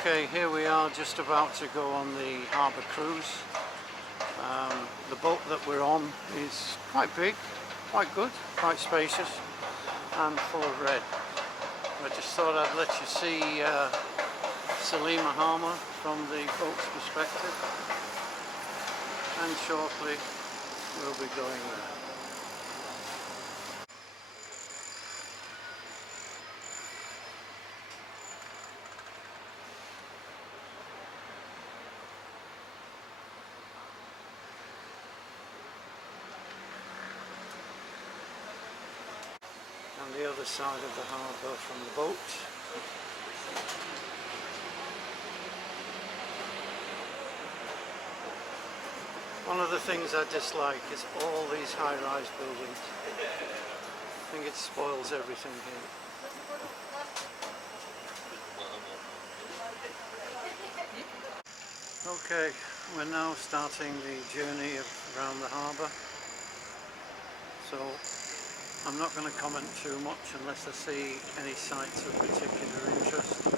Okay, here we are just about to go on the harbour cruise. The boat that we're on is quite big, quite good, quite spacious and full of red. I just thought I'd let you see Malta Harbour from the boat's perspective, and shortly we'll be going there. On the other side of the harbour from the boat. One of the things I dislike is all these high-rise buildings. I think it spoils everything here. Okay, we're now starting the journey around the harbour. So I'm not going to comment too much unless I see any sites of particular interest.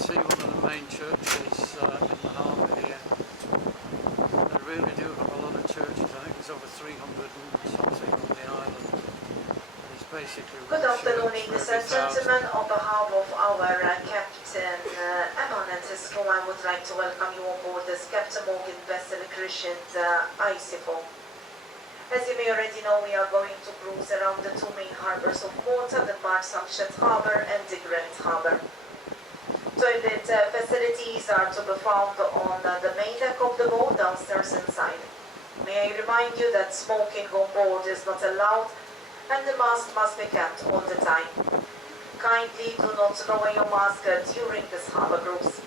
See one of the main churches in the harbour here. They really do have a lot of churches. I think there's over 300 and something on the island. And it's basically Good afternoon, ladies and gentlemen. On behalf of our Captain Emeritus, whom I would like to welcome you on board this Captain Morgan vessel christened Iceful. As you may already know, we are going to cruise around the two main harbours of Malta, the Malta Harbour and the Grand Harbour. Toilet facilities are to be found on the main deck of the boat, downstairs inside. May I remind you that smoking on board is not allowed and the mask must be kept all the time. Kindly do not lower your mask during this harbour cruise.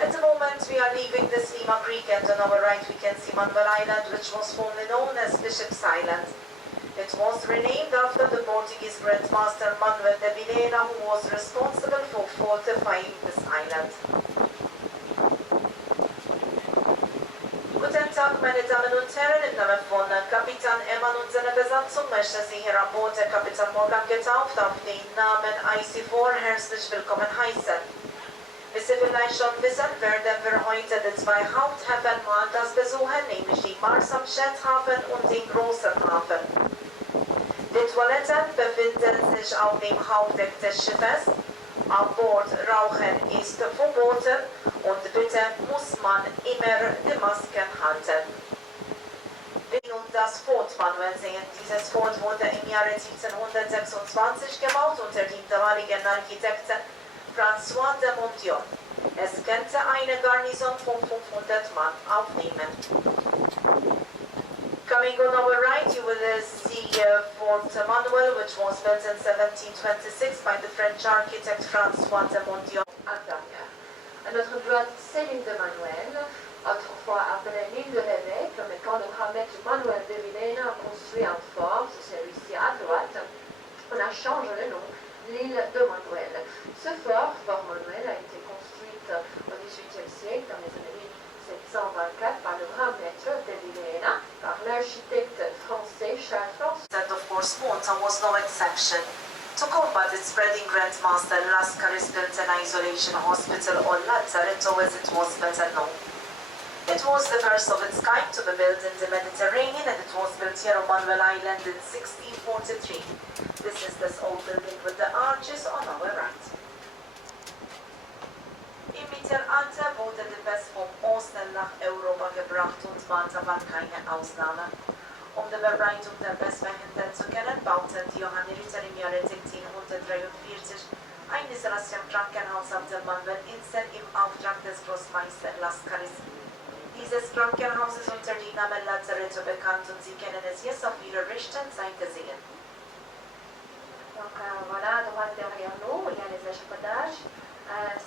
At the moment we are leaving the Slima Creek, and on our right we can see Manuel Island, which was formerly known as Bishop's Island. It was renamed after the Portuguese Grand Master Manuel de Vilhena, who was responsible for fortifying this island. Guten Tag, meine Damen und Herren, im Namen von Kapitän Eman und seiner Besatzung möchte Sie hier an Bord der Kapitän Morgan getauft auf den Namen IC4 herzlich willkommen heißen. Wie Sie vielleicht schon wissen, werden wir heute die zwei Haupthäfen Maltas besuchen, nämlich den Marsamstädthafen und den Großen Hafen. Die Toiletten befinden sich auf dem Hauptdeck des Schiffes. An Bord rauchen ist verboten und bitte muss man immer die Masken halten. Wir nun das Fort Manuel sehen. Dieses Fort wurde im Jahre 1726 gebaut unter dem damaligen Architekten François de Montion. Es könnte eine Garnison von 500 Mann aufnehmen. Coming on our right, you will see Fort Manuel, which was built in 1726 by the French architect François de Montion. Notre boîte Céline de Manuel, autrefois appelée l'île de l'évêque, mais quand le grand maître Manuel de Vilhena a construit un fort, c'est celui-ci à droite, on a changé le nom, l'île de Manuel. Ce fort, Fort Manuel, a été construit au XVIIIe siècle, dans les années 1724, par le grand maître de Vilhena, par l'architecte français Charles François. And of course, Malta was no exception. To combat its spreading Grand Master, Lascaris built an isolation hospital, or Lazaretto as it was better known. It was the first of its kind to be built in the Mediterranean, and it was built here on Manuel Island in 1643. This is this old building with the arches on our right. Im Mittelalter wurde die Pest vom Osten nach Europa gebracht und Malta war keine Ausnahme. Um die Verbreitung der Pest verhindern zu können, bauten die Johanniter im Jahre 1743 ein Isolation-Krankenhaus auf der Manuel-Insel im Auftrag des Großmeisters Lascaris. Dieses Krankenhaus ist unter dem Namen Lazaretto bekannt und Sie können es jetzt auf Ihrer rechten Seite sehen. Donc voilà, à droite derrière nous, il y a les échafaudages.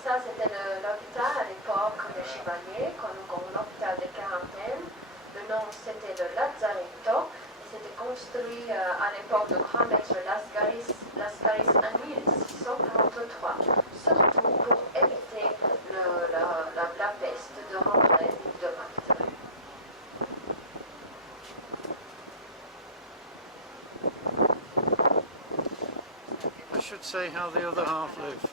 Ça, c'était l'hôpital à l'époque des chevaliers, connu comme l'hôpital de quarantaine. Le nom, c'était le Lazzaretto. C'était construit à l'époque de grand maître Lascaris en 1643, surtout pour éviter la peste de rentrer la ville de Malte. I should say how the other half live.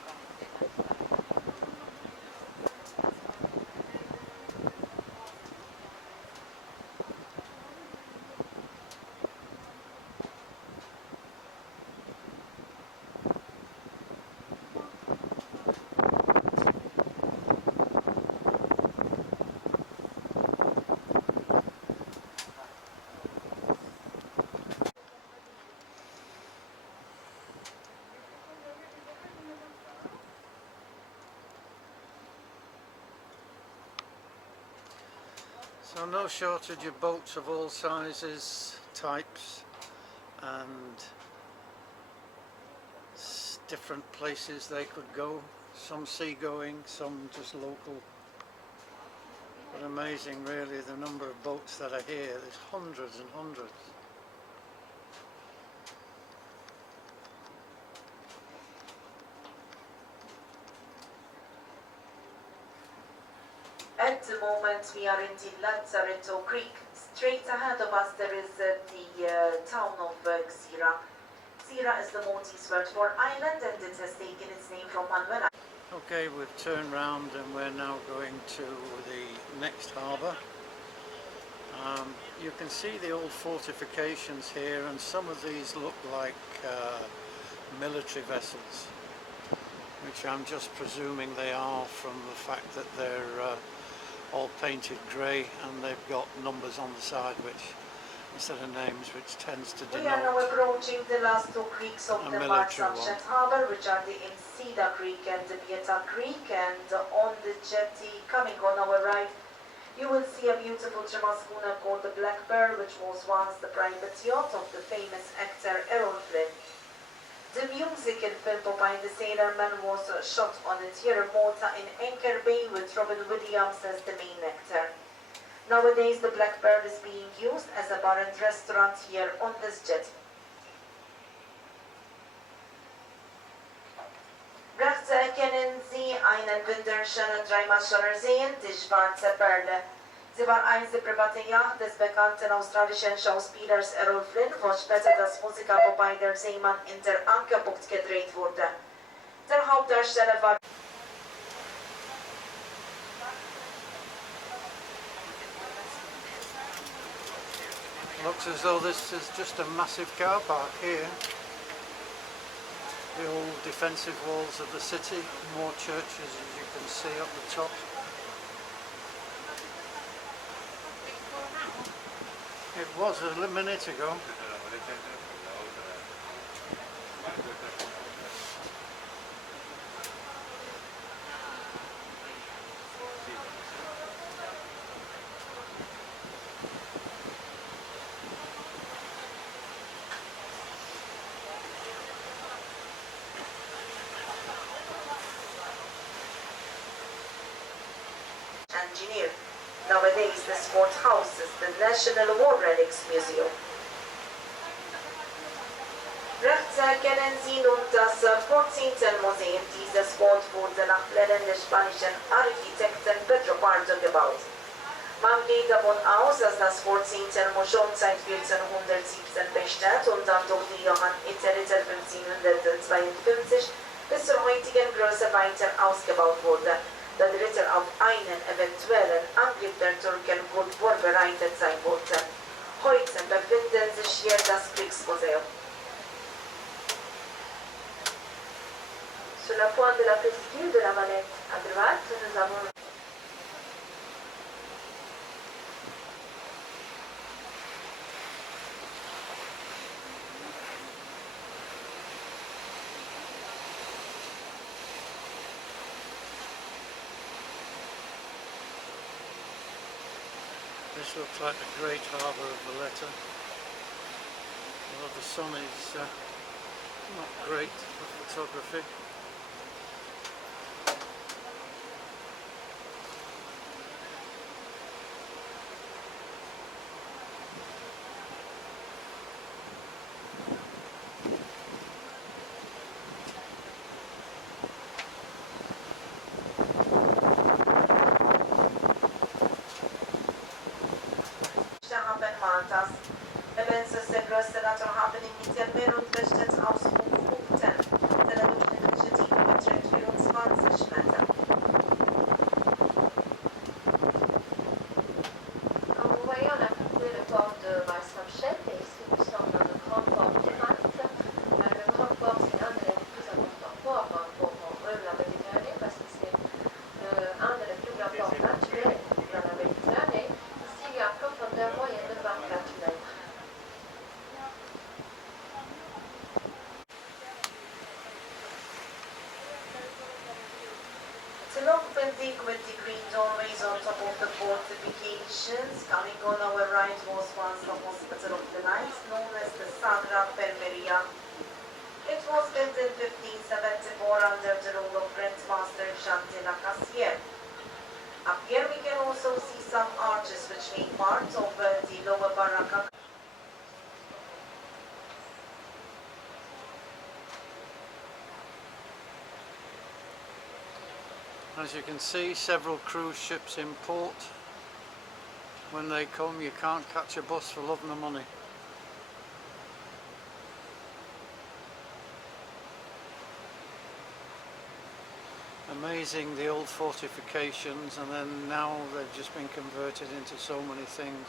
So no shortage of boats of all sizes, types and different places they could go. Some seagoing, some just local. But amazing really the number of boats that are here. There's hundreds and hundreds. At the moment we are in the Lazzaretto Creek. Straight ahead of us there is the town of Xira. Xira is the Maltese word for island and it has taken its name from Manuel. Okay, we've turned round and we're now going to the next harbour. You can see the old fortifications here, and some of these look like military vessels, which I'm just presuming they are from the fact that they're all painted grey and they've got numbers on the side which instead of names, which tends to We are now denote approaching the last two creeks of a the military Malta one. Harbour, which are the Insida Creek and the Pieta Creek, and on the jetty coming on our right you will see a beautiful German schooner called the Black Pearl, which was once the private yacht of the famous actor Errol Flynn. The music in film Popeye the Sailor Man was shot on the Tierra Malta in Anchor Bay with Robin Williams as the main actor. Nowadays the Black Pearl is being used as a bar and restaurant here on this jetty. Grazie kennen Sie einen wunderschönen Dreimaschiner sehen, die Schwarze Perle. Sie war einst die private Yacht des bekannten australischen Schauspielers Errol Flynn, wo später das Musiker Popeye der Seemann in der Ankerbucht gedreht wurde. Der Hauptdarsteller war Looks as though this is just a massive car park here. The old defensive walls of the city, more churches as you can see up the top. It was a minute ago. engineer. Nowadays, the sport houses the National War Relics Museum. Rechts erkennen Sie nun das 14. Museum. Dieses Boot wurde nach Plänen des spanischen Architekten Pedro Pardo gebaut. Man geht davon aus, dass das 14. Museum seit 1417 besteht und dann durch die Johann Itterritter 1552 bis zur heutigen Größe weiter ausgebaut wurde. Der Ritter auf einen eventuellen Angriff der Türken gut vorbereitet sein wollte. Heute befindet sich hier das Kriegsmuseum. Sur la pointe de la presqu'île de la Valette, à droite, nous avons This looks like the great harbour of Valletta. Although the sun is Not great for photography. Haben Maltas. Evensen ser grössenator haben in mitten mehr und bestes Ausflugten. Television-Initiative beträgt 24 Meter. Comme vous voyez, on a parcouru le port de Marsamchet et ici nous sommes dans le grand port de Malte. Le grand port, c'est un des plus importants ports pour la Méditerranée parce que c'est un des plus grands ports naturels dans la Méditerranée. Ici, il y a une profondeur moyenne de 24 mètres. To look building with the green doorways on top of the fortifications, coming on our right was once the Hospital of the Knights, known as the Sagra Permeria. It was built in 1574 under the rule of Grandmaster Jean de la Cassière. Up here we can also see some arches which make part of the lower Baraka. As you can see, several cruise ships in port. When they come, you can't catch a bus for love nor money. Amazing, the old fortifications, and then now they've just been converted into so many things.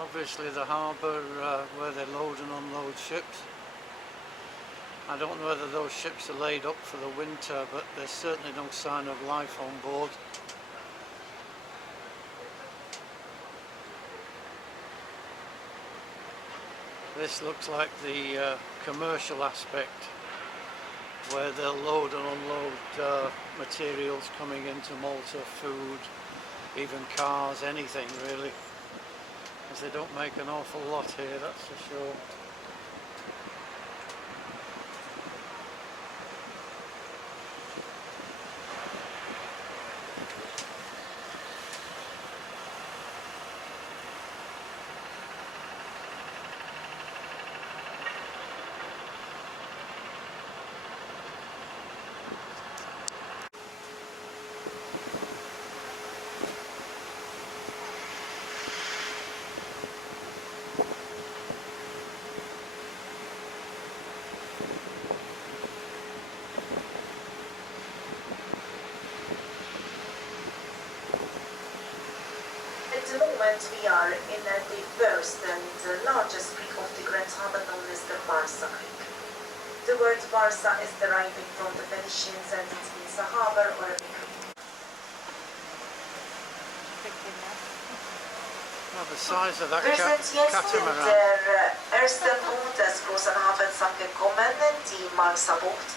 Obviously the harbour where they load and unload ships. I don't know whether those ships are laid up for the winter, but there's certainly no sign of life on board. This looks like the commercial aspect, where they'll load and unload materials coming into Malta, food, even cars, anything really. Because they don't make an awful lot here, that's for sure. At the moment we are in the first and largest creek of the Grand Harbour, known as the Barsa Creek. The word Barsa is deriving from the Venetians and it means a harbour or a creek. Well, the size of that Wir sind jetzt in catamaran. der ersten Punkt des großen Hafens angekommen, die Marsa-Bucht.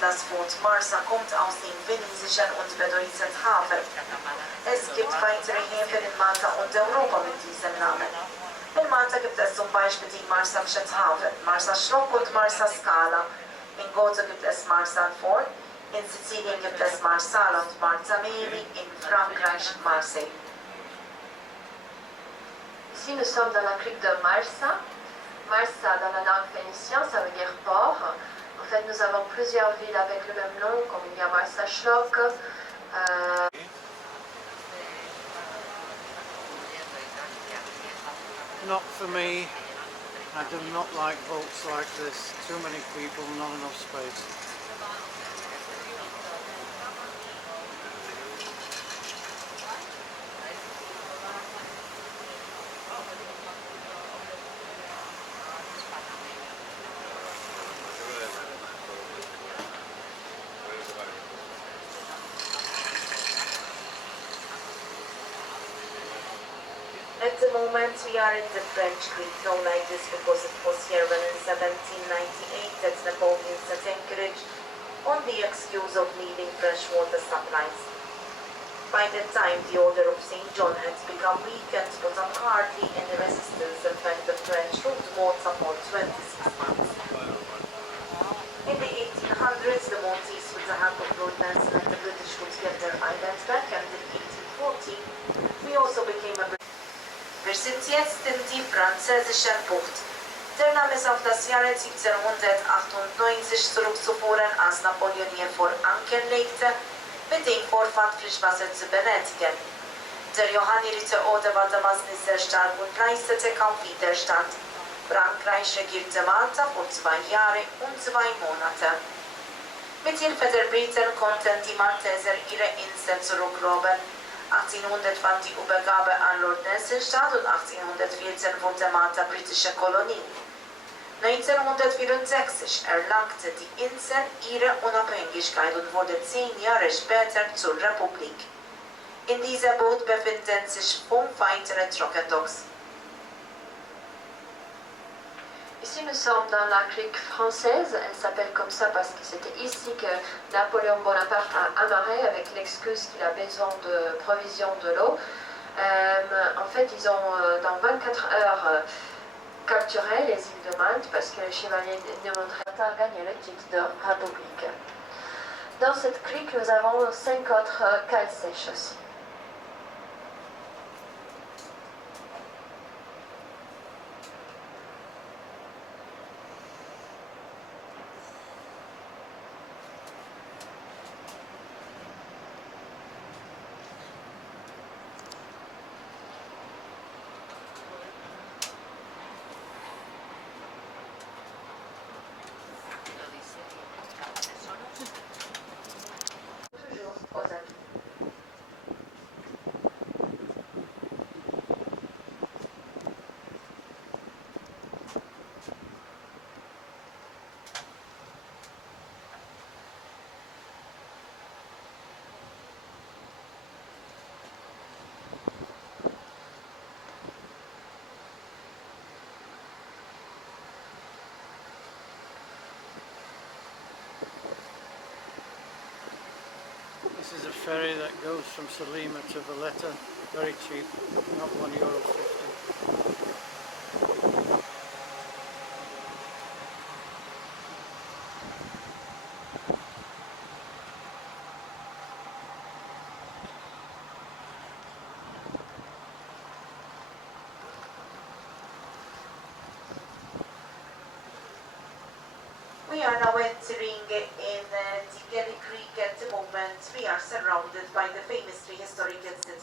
Das Wort Marsa kommt aus dem Walisischen und bedeutet Hafen. Es gibt weitere Häfen in Malta und Europa mit diesem Namen. In Malta gibt es zum Beispiel die Marsamchet Hafen, Marsa Schlock und Marsa Scala. In Gozo gibt es Marsa Fort, in Sizilien gibt es Marsala und Marzameri, in Frankreich Marseille. Ici, nous sommes dans la crique de Marsa. Marsa, dans la langue phénicienne, ça veut dire port. En fait, nous avons plusieurs villes avec le même nom, comme il y a Marsa Schlock. Not for me. I do not like boats like this. Too many people, not enough space. At the moment we are in the French Creek, known like this because it was here when in 1798 that Napoleon set anchorage on the excuse of needing fresh water supplies. By that time the Order of St. John had become weak and put up hardly any resistance and when the French ruled Malta for 26 months. In the 1800s, the Maltese with the help of Lord Nelson and the British would get their islands back, and in 1840 we also became a Versitiet stinti französischen Bucht. Der Name ist auf das Jahr 1798 zurückzuführen, als Napoleon hier vor Anker legte, mit dem Vorfahrt Frischwasser zu benötigen. Der johannite Ode war damals nicht sehr stark und leistete kaum Widerstand. Frankreich regierte Malta vor 2 Jahre und 2 Monate. Mit Hilfe der Briten konnten die Malteser ihre Insel zurückerobern. 1800 fand die Übergabe an Lord Nelson statt und 1814 wurde Malta britische Kolonie. 1964 erlangte die Insel ihre Unabhängigkeit und wurde 10 Jahre später zur Republik. In dieser Bucht befinden sich 5 weitere Trockendocks. Ici, nous sommes dans la crique française. Elle s'appelle comme ça parce que c'était ici que Napoléon Bonaparte a amarré avec l'excuse qu'il a besoin de provisions de l'eau. En fait, ils ont dans 24 heures capturé les îles de Malte parce que les chevaliers de Montréal gagné le titre de République. Dans cette crique, nous avons 5 autres cales sèches aussi. This is a ferry that goes from Salima to Valletta, very cheap, not €1.50. We are now entering in Tigeli Creek at the moment. We are surrounded by the famous prehistoric institution.